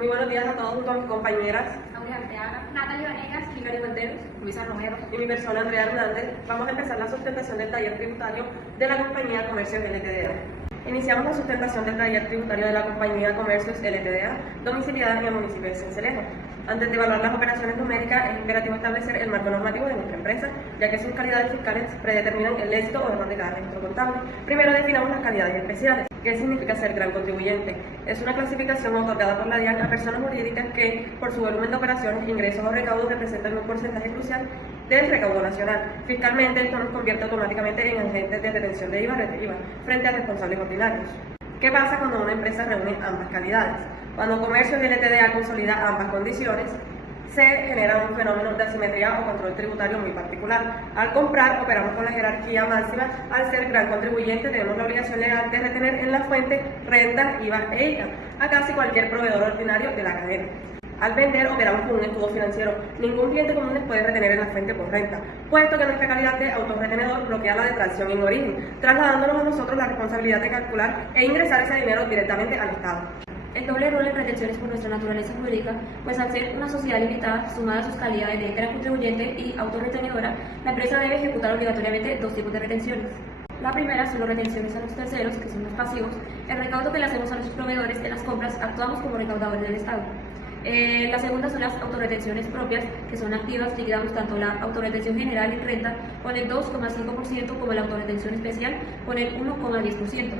Muy buenos días a todos junto a mis compañeras Aurea Arteaga, Natalia Vanegas, Hilary Monteros, Luisa Romero y mi persona Andrea Hernández. Vamos a empezar la sustentación del taller tributario de la compañía Comercios LTDA. Iniciamos la sustentación del taller tributario de la compañía Comercios LTDA, domiciliada en el municipio de Sincelejo. Antes de evaluar las operaciones numéricas, es imperativo establecer el marco normativo de nuestra empresa, ya que sus calidades fiscales predeterminan el éxito o error de cada registro contable. Primero definamos las calidades especiales. ¿Qué significa ser gran contribuyente? Es una clasificación otorgada por la DIAN a personas jurídicas que, por su volumen de operaciones, ingresos o recaudos, representan un porcentaje crucial del recaudo nacional. Fiscalmente, esto nos convierte automáticamente en agentes de retención de IVA frente a responsables ordinarios. ¿Qué pasa cuando una empresa reúne ambas calidades? Cuando Comercios LTDA consolida ambas condiciones, se genera un fenómeno de asimetría o control tributario muy particular. Al comprar, operamos con la jerarquía máxima. Al ser gran contribuyente, tenemos la obligación legal de retener en la fuente renta, IVA e ICA a casi cualquier proveedor ordinario de la cadena. Al vender, operamos con un escudo financiero. Ningún cliente común puede retener en la fuente por renta, puesto que nuestra calidad de autorretenedor bloquea la detracción en origen, trasladándonos a nosotros la responsabilidad de calcular e ingresar ese dinero directamente al Estado. El doble rol en retenciones por nuestra naturaleza jurídica, pues al ser una sociedad limitada, sumada a sus calidades de gran contribuyente y autorretenedora, la empresa debe ejecutar obligatoriamente dos tipos de retenciones. La primera son las retenciones a los terceros, que son los pasivos. El recaudo que le hacemos a los proveedores en las compras, actuamos como recaudadores del Estado. La segunda son las autorretenciones propias, que son activas, liquidamos tanto la autorretención general en renta con el 2,5% como la autorretención especial con el 1,10%.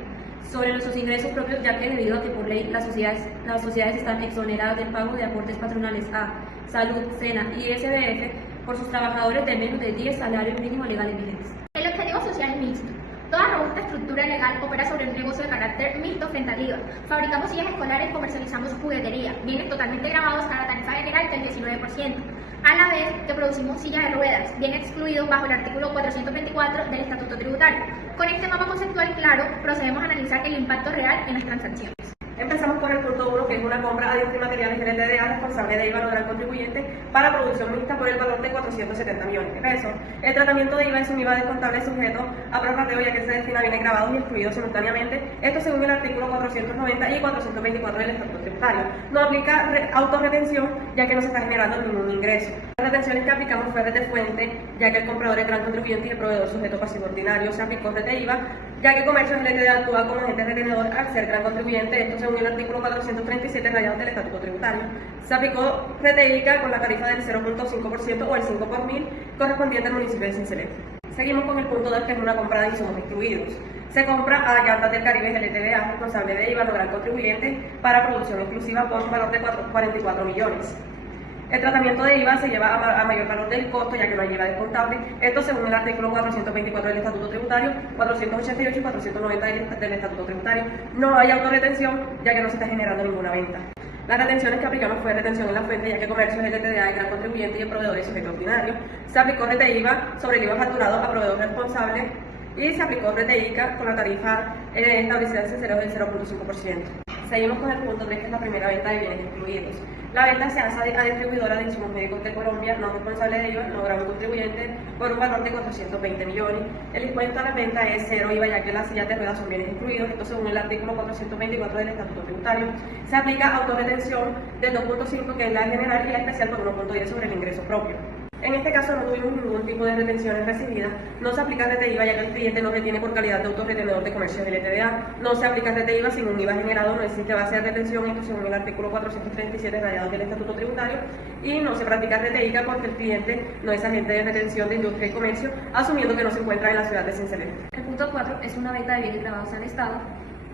Sobre nuestros ingresos propios, ya que debido a que por ley las sociedades están exoneradas del pago de aportes patronales a Salud, SENA y SBF por sus trabajadores de menos de 10 salarios mínimos legales vigentes. El objetivo social es mixto. Toda robusta estructura legal opera sobre un negocio de carácter mixto frente al IVA. Fabricamos sillas escolares, comercializamos juguetería, bienes totalmente grabados a la tarifa general del 19%. A la vez que producimos sillas de ruedas, bien excluidos bajo el artículo 424 del Estatuto Tributario. Con este mapa conceptual claro, procedemos a analizar el impacto real en las transacciones. Empezamos por el punto 1, que es una compra de materiales LTDA responsable de IVA no gran contribuyente para producción mixta por el valor de 470 millones de pesos. El tratamiento de IVA es un IVA descontable sujeto a prorrateo, ya que se destina a bienes grabados y excluidos simultáneamente. Esto según el artículo 490 y 424 del Estatuto Tributario. No aplica autorretención, ya que no se está generando ningún ingreso. Las retenciones que aplicamos fue de fuente, ya que el comprador es gran contribuyente y el proveedor sujeto pasivo ordinario. Se aplicó de IVA, ya que Comercios LTDA actúa como agente retenedor al ser gran contribuyente. Esto según el artículo 437 rayado del Estatuto Tributario. Se aplicó ICA con la tarifa del 0.5% o el 5 por mil correspondiente al municipio de Sincelejo. Seguimos con el punto 2, que es una compra de insumos distribuidos. Se compra a Llantas del Caribe LTDA, responsable de IVA no gran contribuyente, para producción exclusiva por un valor de 44 millones. El tratamiento de IVA se lleva a mayor valor del costo, ya que no hay IVA descontable. Esto según el artículo 424 del Estatuto Tributario, 488 y 490 del Estatuto Tributario. No hay autorretención, ya que no se está generando ninguna venta. Las retenciones que aplicamos fue retención en la fuente, ya que Comercios LTDA es gran contribuyente y el proveedor es sujeto ordinario. Se aplicó IVA sobre el IVA facturado a proveedor responsable y se aplicó ICA con la tarifa establecida en Sincelejo del 0.5%. Seguimos con el punto 3, que es la primera venta de bienes excluidos. La venta se hace a distribuidora de insumos médicos de Colombia, no responsable de IVA, no gran contribuyente, por un valor de 420 millones. El impuesto a la venta es cero IVA, ya que las sillas de ruedas son bienes excluidos. Esto según el artículo 424 del Estatuto Tributario. Se aplica autorretención del 2.5, que es la general, y la especial por 1.10 sobre el ingreso propio. En este caso no tuvimos ningún tipo de retenciones recibidas. No se aplica IVA, ya que el cliente no retiene por calidad de autorretenedor de Comercios LTDA. No se aplica IVA sin un IVA generado, no existe base de retención, esto según el artículo 437 rayado del Estatuto Tributario. Y no se practica ICA porque el cliente no es agente de retención de industria y comercio, asumiendo que no se encuentra en la ciudad de Sincelejo. El punto 4 es una venta de bienes grabados al Estado,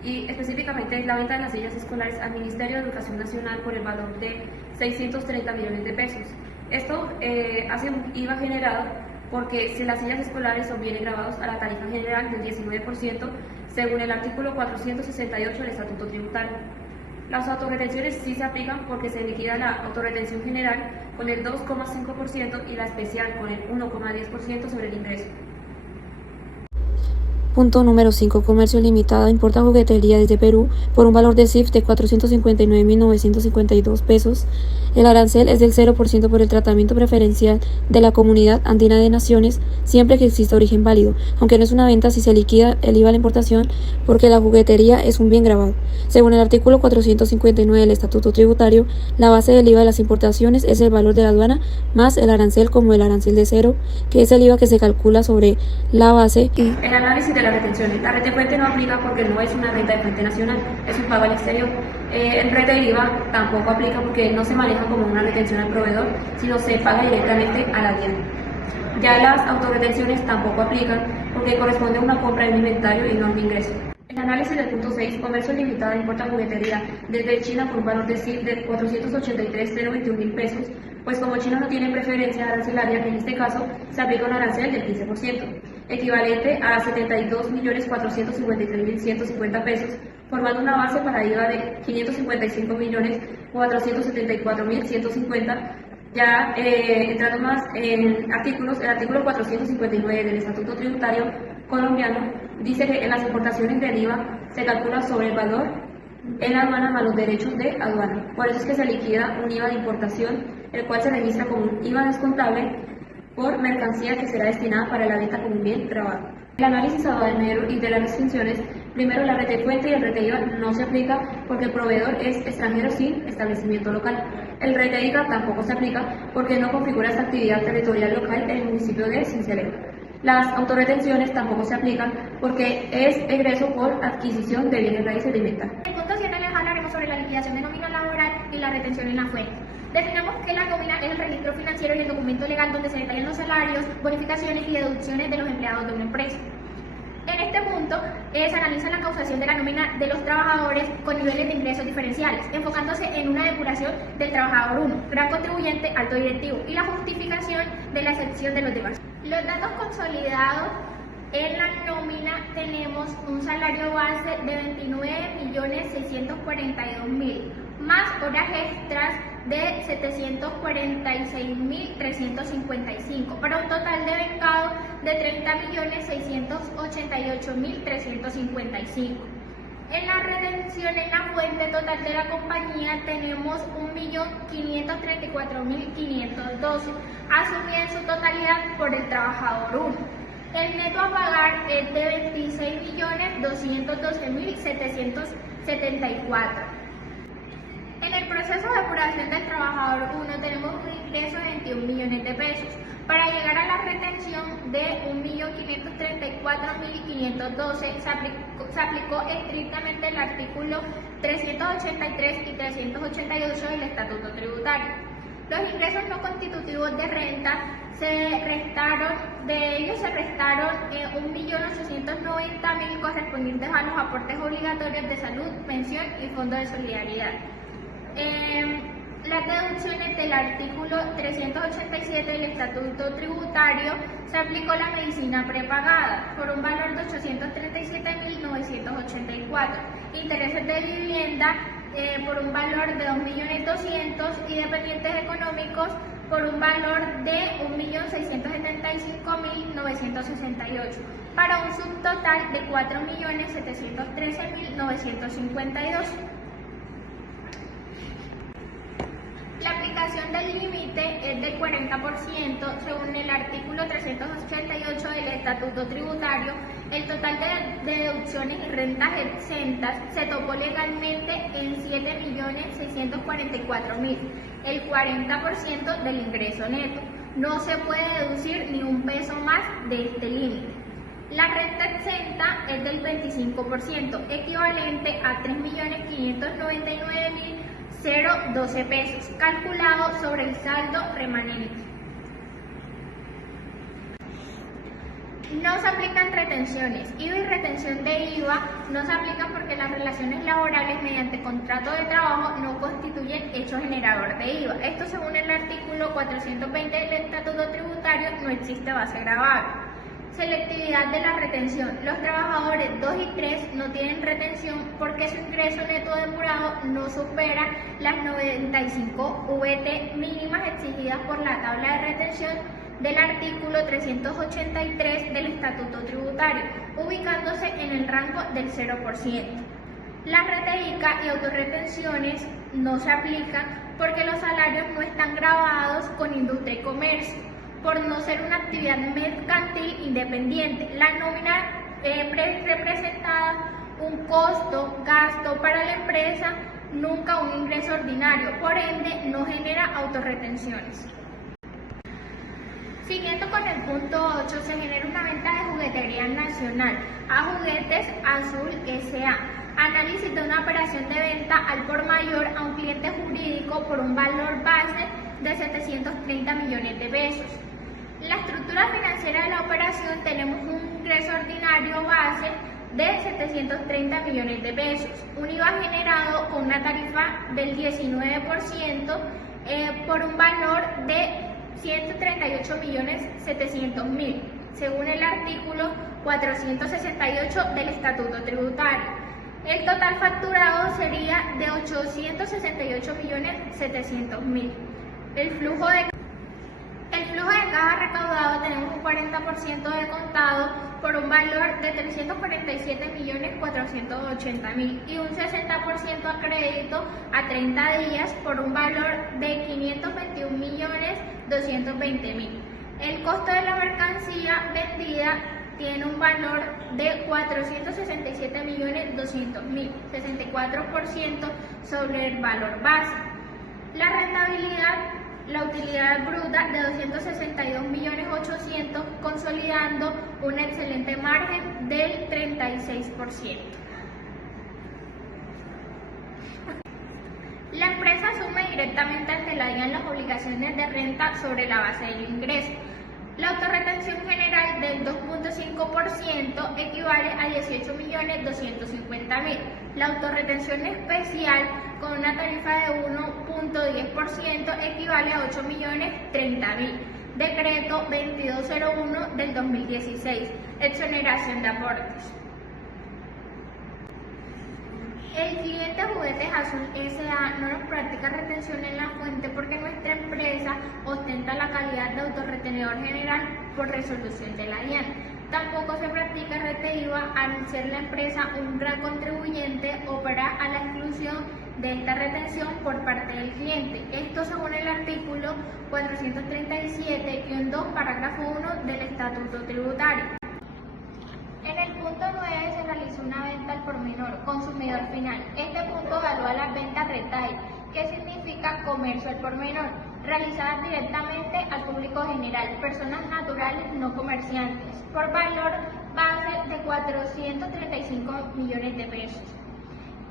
y específicamente es la venta de las sillas escolares al Ministerio de Educación Nacional por el valor de 630 millones de pesos. Esto hace un IVA generado porque si las sillas escolares son bienes grabados a la tarifa general del 19%, según el artículo 468 del Estatuto Tributario. Las autorretenciones sí se aplican porque se liquida la autorretención general con el 2,5% y la especial con el 1,10% sobre el ingreso. Punto número 5. Comercio limitado. Importa juguetería desde Perú por un valor de CIF de 459.952 pesos. El arancel es del 0% por el tratamiento preferencial de la Comunidad Andina de Naciones, siempre que exista origen válido, aunque no es una venta si se liquida el IVA a la importación, porque la juguetería es un bien grabado. Según el artículo 459 del Estatuto Tributario, la base del IVA de las importaciones es el valor de la aduana más el arancel, como el arancel de cero, que es el IVA que se calcula sobre la base. El análisis de las retenciones. La rete fuente no aplica porque no es una renta de fuente nacional, es un pago al exterior. El rete de IVA tampoco aplica porque no se maneja como una retención al proveedor, sino se paga directamente a la DIAN. Ya las autorretenciones tampoco aplican porque corresponde a una compra de un inventario y no a un ingreso. El análisis del punto 6, comercio limitado importa juguetería desde China por un valor de CIF de 483.021.000 pesos, pues como China no tiene preferencia arancelaria, en este caso se aplica un arancel del 15%, equivalente a 72.453.150 pesos, formando una base para IVA de 555.474.150. Ya entrando más en artículos, el artículo 459 del Estatuto Tributario colombiano dice que en las importaciones del IVA se calcula sobre el valor en la aduana más los derechos de aduana. Por eso es que se liquida un IVA de importación, el cual se registra como un IVA descontable por mercancía que será destinada para la venta como un bien grabado. El análisis aduanero y de las restricciones, primero la rete fuente y el rete IVA no se aplica porque el proveedor es extranjero sin establecimiento local. El rete IVA tampoco se aplica porque no configura esta actividad territorial local en el municipio de Sincelejo. Las autorretenciones tampoco se aplican porque es egreso por adquisición de bienes raíces de inventario. En el punto 7 les hablaremos sobre la liquidación de nómina laboral y la retención en la fuente. Definimos que la nómina es el registro financiero y el documento legal donde se detallan los salarios, bonificaciones y deducciones de los empleados de una empresa. En este punto se analiza la causación de la nómina de los trabajadores con niveles de ingresos diferenciales, enfocándose en una depuración del trabajador 1, gran contribuyente, alto directivo, y la justificación de la excepción de los demás. Los datos consolidados en la nómina tenemos un salario base de 29.642.000, más horas extras de 746.355, para un total de becado de 30.688.355. En la retención en la fuente total de la compañía tenemos 1.534.512, asumida en su totalidad por el trabajador 1. El neto a pagar es de 26.212.774. En el proceso de apuración del trabajador 1 tenemos un ingreso de 21 millones de pesos. Para llegar a la retención de 1.534.512 se aplicó estrictamente el artículo 383 y 388 del Estatuto Tributario. Los ingresos no constitutivos de renta de ellos se restaron 1.890.000 correspondientes a los aportes obligatorios de salud, pensión y fondo de solidaridad. Las deducciones del artículo 387 del Estatuto Tributario se aplicó la medicina prepagada por un valor de 837.984, intereses de vivienda por un valor de 2.200.000 y dependientes económicos por un valor de 1.675.968, para un subtotal de 4.713.952. La aplicación del límite es del 40% según el artículo 388 del Estatuto Tributario. El total de deducciones y rentas exentas se topó legalmente en 7.644.000, el 40% del ingreso neto. No se puede deducir ni un peso más de este límite. La renta exenta es del 25%, equivalente a 3.599.012 pesos, calculado sobre el saldo remanente. No se aplican retenciones. IVA y retención de IVA no se aplican porque las relaciones laborales mediante contrato de trabajo no constituyen hecho generador de IVA. Esto según el artículo 420 del Estatuto Tributario no existe base gravable. Selectividad de la retención. Los trabajadores 2 y 3 no tienen retención porque su ingreso neto depurado no supera las 95 VT mínimas exigidas por la tabla de retención del artículo 383 del Estatuto Tributario, ubicándose en el rango del 0%. Las reteicas y autorretenciones no se aplican porque los salarios no están gravados con industria y comercio, por no ser una actividad mercantil independiente. La nómina representada un costo, gasto para la empresa, nunca un ingreso ordinario, por ende no genera autorretenciones. Siguiendo con el punto 8, se genera una venta de juguetería nacional a Juguetes Azul S.A. Análisis de una operación de venta al por mayor a un cliente jurídico por un valor base de 730 millones de pesos. La estructura financiera de la operación tenemos un ingreso ordinario base de 730 millones de pesos, un IVA generado con una tarifa del 19% por un valor de 138.700.000, según el artículo 468 del Estatuto Tributario. El total facturado sería de 868.700.000. El flujo de caja recaudado tenemos un 40% de contado por un valor de 347.480.000 y un 60% a crédito a 30 días por un valor de 521.220.000. El costo de la mercancía vendida tiene un valor de 467.200.000, 64% sobre el valor base. La rentabilidad, la utilidad bruta de 262.800.000, consolidando un excelente margen del 36%. La empresa asume directamente ante la DIAN las obligaciones de renta sobre la base del ingreso. La autorretención general del 2.5% equivale a 18.250.000. La autorretención especial con una tarifa de 1.10% equivale a 8.030.000. Decreto 2201 del 2016. Exoneración de aportes. El cliente Juguetes Azul S.A. no nos practica retención en la fuente porque nuestra empresa ostenta la calidad de autorretenedor general por resolución de la DIAN. Tampoco se practica RTIVA al ser la empresa un gran contribuyente opera a la exclusión de esta retención por parte del cliente. Esto según el artículo 437-2, parágrafo 1 del Estatuto Tributario. En el punto 9 se realizó una venta al por menor, consumidor final. Este punto evalúa las ventas retail, que significa comercio al por menor, realizadas directamente al público general, personas naturales no comerciantes, por valor base de 435 millones de pesos.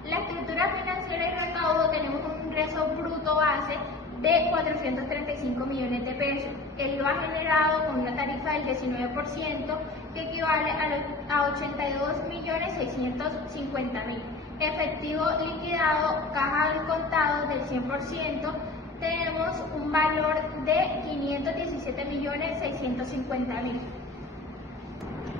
La estructura financiera y recaudo tenemos un ingreso bruto base de 435 millones de pesos. El IVA generado con una tarifa del 19% que equivale a 82.650.000. Efectivo liquidado, caja al contado del 100%, tenemos un valor de 517.650.000.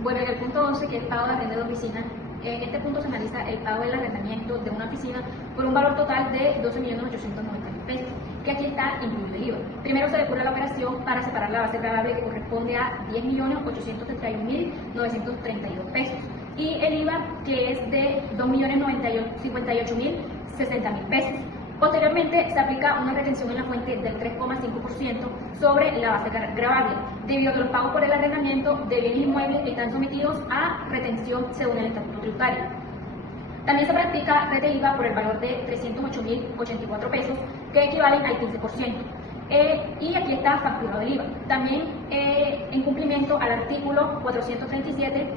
Bueno, en el punto 11, que es pago de arriendo de oficina, en este punto se analiza el pago del arrendamiento de una oficina por un valor total de 12.890.000 pesos, que aquí está incluido el IVA. Primero se depura la operación para separar la base gravable, que corresponde a 10.831.932 pesos, y el IVA, que es de 2.058.060.000 pesos. Posteriormente se aplica una retención en la fuente del 3,5% sobre la base gravable, debido a que los pagos por el arrendamiento de bienes inmuebles están sometidos a retención según el Estatuto Tributario. También se practica RTIVA por el valor de 308.084 pesos, que equivalen al 15%. Y aquí está facturado el IVA. También en cumplimiento al artículo 437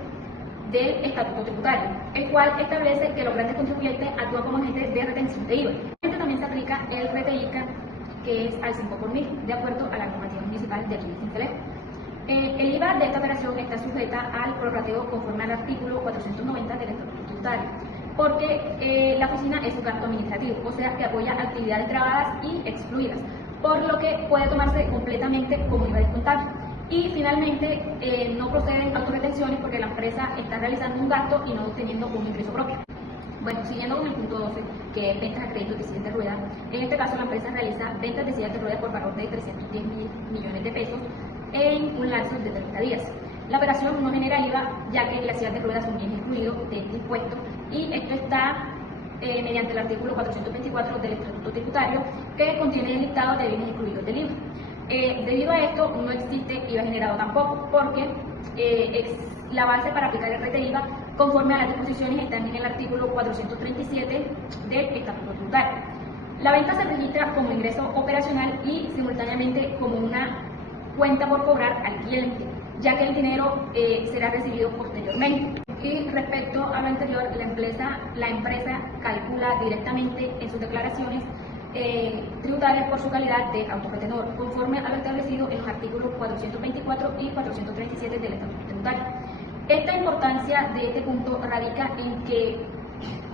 del Estatuto Tributario, el cual establece que los grandes contribuyentes actúan como agentes de retención de IVA. También se aplica el RTICA, que es al 5 por mil, de acuerdo a la normativa municipal de aquí de Cincelejo. El IVA de esta operación está sujeta al prorrateo conforme al artículo 490 del Estatuto Tributario, porque la oficina es un gasto administrativo, o sea que apoya actividades grabadas y excluidas, por lo que puede tomarse completamente como IVA descontable. Y finalmente no proceden autorretenciones porque la empresa está realizando un gasto y no obteniendo un ingreso propio. Bueno, siguiendo con el punto 12, que es ventas a crédito de sillas de ruedas, en este caso la empresa realiza ventas de sillas de ruedas por valor de 310.000 millones de pesos en un lapso de 30 días. La operación no genera IVA, ya que las sillas de ruedas son bienes excluidos de este impuesto, y esto está mediante el artículo 424 del Estatuto Tributario, que contiene el listado de bienes excluidos del IVA. Debido a esto, no existe IVA generado tampoco, porque la base para aplicar el RT-IVA, conforme a las disposiciones, están en el artículo 437 del Estatuto Tributario. La venta se registra como ingreso operacional y simultáneamente como una cuenta por cobrar al cliente, ya que el dinero será recibido posteriormente. Y respecto a lo anterior, la empresa calcula directamente en sus declaraciones tributarias por su calidad de autoretenedor, conforme a lo establecido en los artículos 424 y 437 del Estatuto Tributario. Esta importancia de este punto radica en que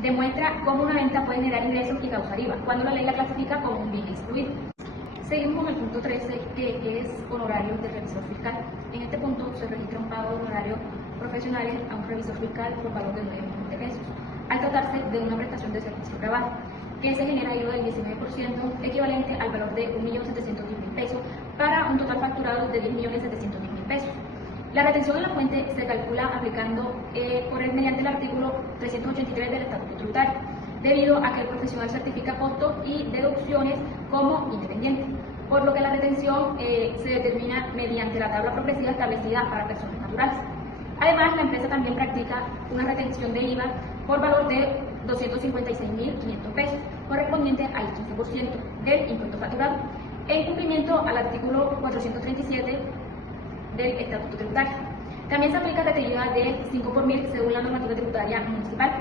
demuestra cómo una venta puede generar ingresos y causar IVA, cuando la ley la clasifica como un bien excluido. Seguimos con el punto 13, que es honorarios del revisor fiscal. En este punto se registra un pago de honorarios profesionales a un revisor fiscal por valor de 9 millones de pesos, al tratarse de una prestación de servicio grabado, que se genera IVA del 19%, equivalente al valor de 1.710.000 pesos, para un total facturado de 10.710.000 pesos. La retención en la fuente se calcula aplicando mediante el artículo 383 del Estatuto Tributario, debido a que el profesional certifica costos y deducciones como independiente, por lo que la retención se determina mediante la tabla progresiva establecida para personas naturales. Además, la empresa también practica una retención de IVA por valor de 256.500 pesos, correspondiente al 15% del impuesto facturado, en cumplimiento al artículo 437 del Estatuto Tributario. También se aplica RT-IVA de 5 por mil según la normativa tributaria municipal.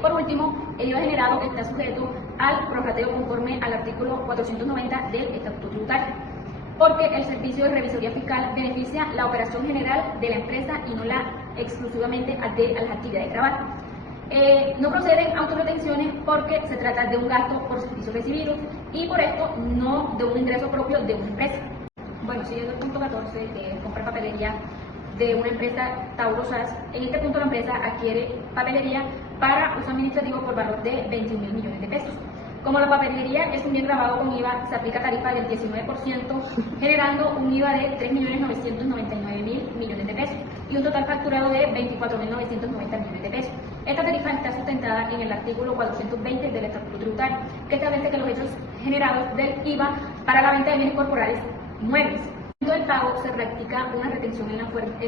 Por último, el IVA generado está sujeto al prorrateo conforme al artículo 490 del Estatuto Tributario, porque el servicio de revisoría fiscal beneficia la operación general de la empresa y no la exclusivamente a las actividades de trabajo. No proceden autorretenciones porque se trata de un gasto por servicio recibido y por esto no de un ingreso propio de una empresa. Bueno, siguiendo el punto 14, compra papelería de una empresa Tauro SAS. En este punto la empresa adquiere papelería para uso administrativo por valor de 21.000 millones de pesos. Como la papelería es un bien grabado con IVA, se aplica tarifa del 19%, generando un IVA de 3.999.000 millones de pesos y un total facturado de 24.990 millones de pesos. Esta tarifa está sustentada en el artículo 420 del Estatuto Tributario, que establece que los hechos generados del IVA para la venta de bienes corporales muebles. El pago se practica una retención en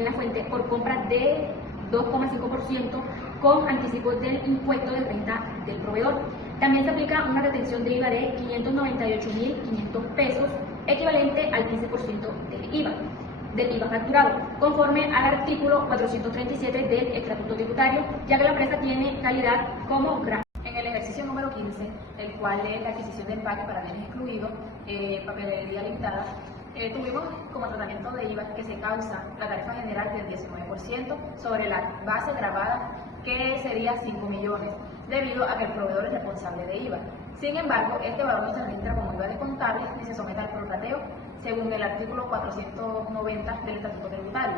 la fuente por compra de 2,5% con anticipos del impuesto de renta del proveedor. También se aplica una retención de IVA de 598.500 pesos, equivalente al 15% del IVA facturado, conforme al artículo 437 del Estatuto Tributario, ya que la empresa tiene calidad como grano. En el ejercicio número 15, el cual es la adquisición de empaque para bienes excluidos, papelería limitada, tuvimos como tratamiento de IVA que se causa la tarifa general del 19% sobre la base grabada, que sería 5 millones, debido a que el proveedor es responsable de IVA. Sin embargo, este valor no se registra como IVA descontable ni se somete al prorrateo, según el artículo 490 del Estatuto Tributario,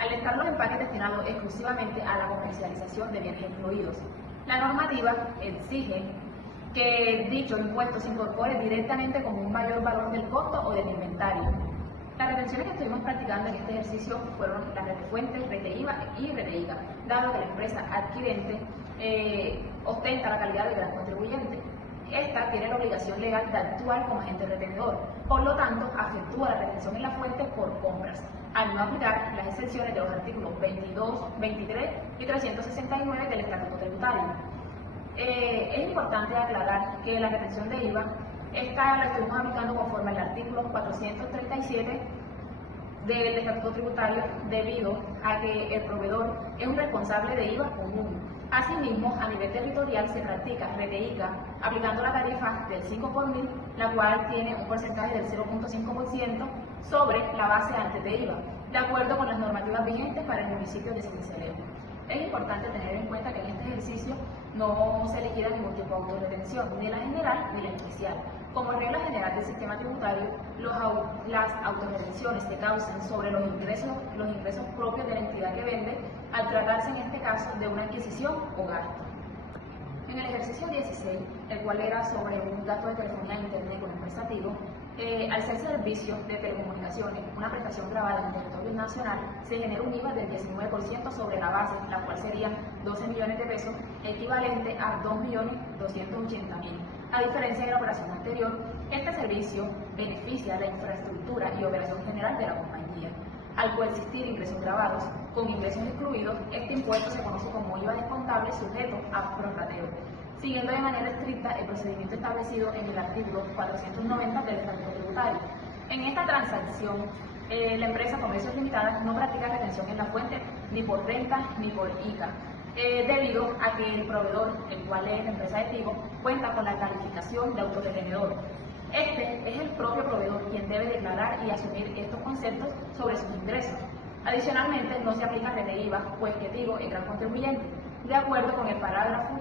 al estar los empaques destinados exclusivamente a la comercialización de bienes excluidos. La normativa exige que dicho impuesto se incorpore directamente como un mayor valor del costo o del inventario. Las retenciones que estuvimos practicando en este ejercicio fueron las retefuentes, RT-IVA y RT-ICA, dado que la empresa adquirente ostenta la calidad de gran contribuyente. Esta tiene la obligación legal de actuar como agente retenedor, por lo tanto, efectúa la retención en la fuente por compras, al no aplicar las excepciones de los artículos 22, 23 y 369 del Estatuto Tributario. Es importante aclarar que la retención de IVA la estuvimos aplicando conforme al artículo 437 del Estatuto Tributario, debido a que el proveedor es un responsable de IVA común. Asimismo, a nivel territorial se practica RT-ICA aplicando la tarifa del 5 por mil, la cual tiene un porcentaje del 0.5% sobre la base antes de IVA, de acuerdo con las normativas vigentes para el municipio de Sincelejo. Es importante tener en cuenta que en este ejercicio no se liquida ningún tipo de autorretención, ni la general ni la especial. Como regla general del sistema tributario, las autorretenciones se causan sobre los ingresos propios de la entidad que vende, al tratarse en este caso de una adquisición o gasto. En el ejercicio 16, el cual era sobre un gasto de telefonía e internet con un prestativo, Al ser servicio de telecomunicaciones una prestación grabada en el territorio nacional, se genera un IVA del 19% sobre la base, la cual serían 12 millones de pesos, equivalente a 2.280.000. A diferencia de la operación anterior, este servicio beneficia la infraestructura y operación general de la compañía. Al coexistir ingresos grabados con ingresos excluidos, este impuesto se conoce como IVA descontable sujeto a prorrateo, siguiendo de manera estricta el procedimiento establecido en el artículo 490 del Estatuto Tributario. En esta transacción, la empresa Comercios Limitada no practica retención en la fuente ni por renta ni por ICA, debido a que el proveedor, el cual es la empresa de Tigo, cuenta con la calificación de autorretenedor. Este es el propio proveedor quien debe declarar y asumir estos conceptos sobre sus ingresos. Adicionalmente, no se aplica rete IVA, pues que Tigo es gran contribuyente. De acuerdo con el parágrafo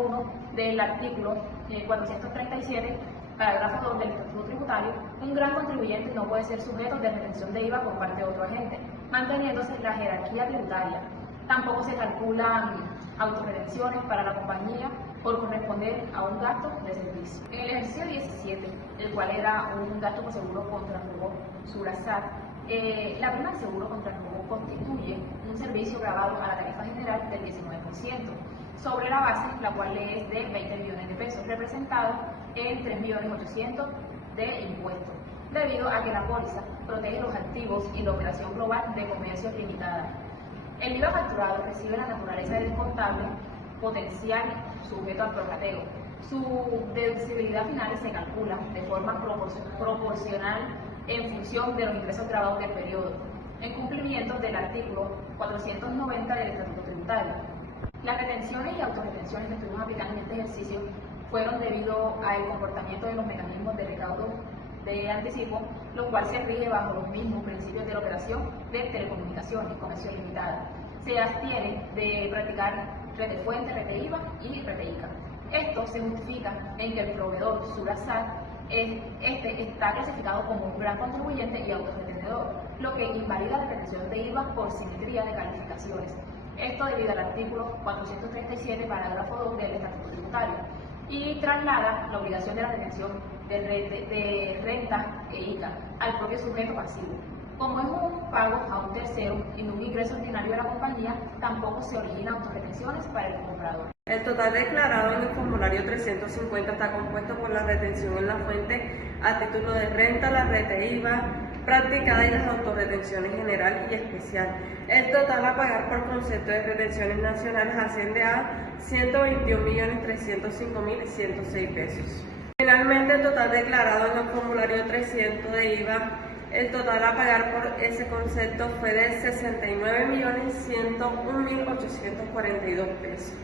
1 del artículo 437, parágrafo 2 del Estatuto Tributario, un gran contribuyente no puede ser sujeto de retención de IVA por parte de otro agente, manteniéndose la jerarquía tributaria. Tampoco se calculan autorretenciones para la compañía por corresponder a un gasto de servicio. En el ejercicio 17, el cual era un gasto por seguro contra robo Surasat, la prima de seguro contra robo constituye un servicio grabado a la tarifa general del 19%, sobre la base, la cual es de 20 millones de pesos, representado en 3.800.000 de impuestos, debido a que la póliza protege los activos y la operación global de Comercios Limitada. El IVA facturado recibe la naturaleza de descontable potencial sujeto al prorrateo. Su deducibilidad final se calcula de forma proporcional en función de los ingresos grabados del periodo, en cumplimiento del artículo 490 del Estatuto Tributario. Las retenciones y autorretenciones que estuvimos aplicando en este ejercicio fueron debido al comportamiento de los mecanismos de recaudo de anticipo, lo cual se rige bajo los mismos principios de la operación de telecomunicaciones, Comercio Limitada. Se abstiene de practicar rete fuente, rete IVA y rete ICA. Esto se justifica en que el proveedor Surasat está clasificado como un gran contribuyente y autorretenedor, lo que invalida la retención de IVA por simetría de calificaciones. Esto debido al artículo 437, parágrafo 2 del Estatuto Tributario, y traslada la obligación de la retención de renta e ICA al propio sujeto pasivo. Como es un pago a un tercero y no un ingreso ordinario de la compañía, tampoco se originan autorretenciones para el comprador. El total declarado en el formulario 350 está compuesto por la retención en la fuente a título de renta, la rete IVA practicada y las autorretenciones general y especial. El total a pagar por concepto de retenciones nacionales asciende a 121.305.106 pesos. Finalmente, el total declarado en el formulario 300 de IVA, el total a pagar por ese concepto fue de 69.101.842 pesos.